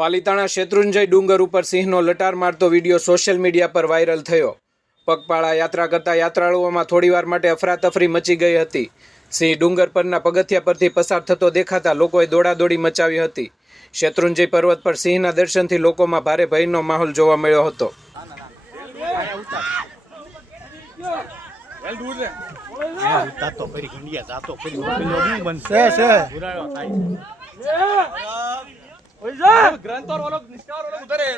પાલિતાણા શેત્રુંજય ડુંગર ઉપર સિંહનો લટાર મારતો વીડિયો સોશિયલ મીડિયા પર વાયરલ થયો. પગપાળા યાત્રા કરતા યાત્રાળુઓમાં થોડીવાર માટે અફરાતફરી મચી ગઈ હતી. સિંહ ડુંગર પરના પગથિયા પરથી પસાર થતો દેખાતા લોકોએ દોડાદોડી મચાવી હતી. શેત્રુંજય પર્વત પર સિંહના દર્શનથી લોકોમાં ભારે ભયનો માહોલ જોવા મળ્યો હતો. તાતો ફરી ઘંડિયા તાતો ફરી પેલો નહીં બનશે છે છે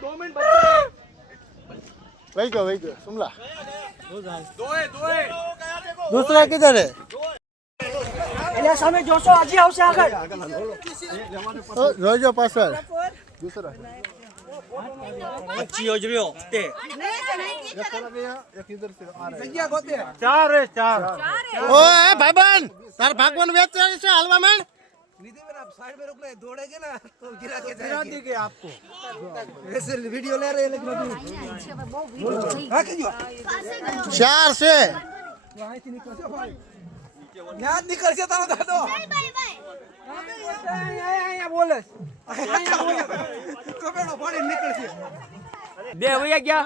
પુરાણો થાય वही गयो वही गयो सुमला दूसरा किधर है એટલે સામે જોશો હજી આવશે આગળ ओ, रोजो पासर दूसरा પચી ઓજર્યો તે एक चला गया एक इधर से आ रहा है ચાર હે ચાર ओ ए भाईबंद तार भागवान वेच से हलवा में साइड में रुकना है दौड़ेंगे ना तो गिरा के गिरा जाएंगे देंगे आपको वैसे वीडियो ले रहे हैं लेकिन अभी हाँ कीजिए चार से यहाँ से निकल से भाई यहाँ निकल से तारो दादो बोले कपेड़ो पड़े निकल से બે વયા ગયા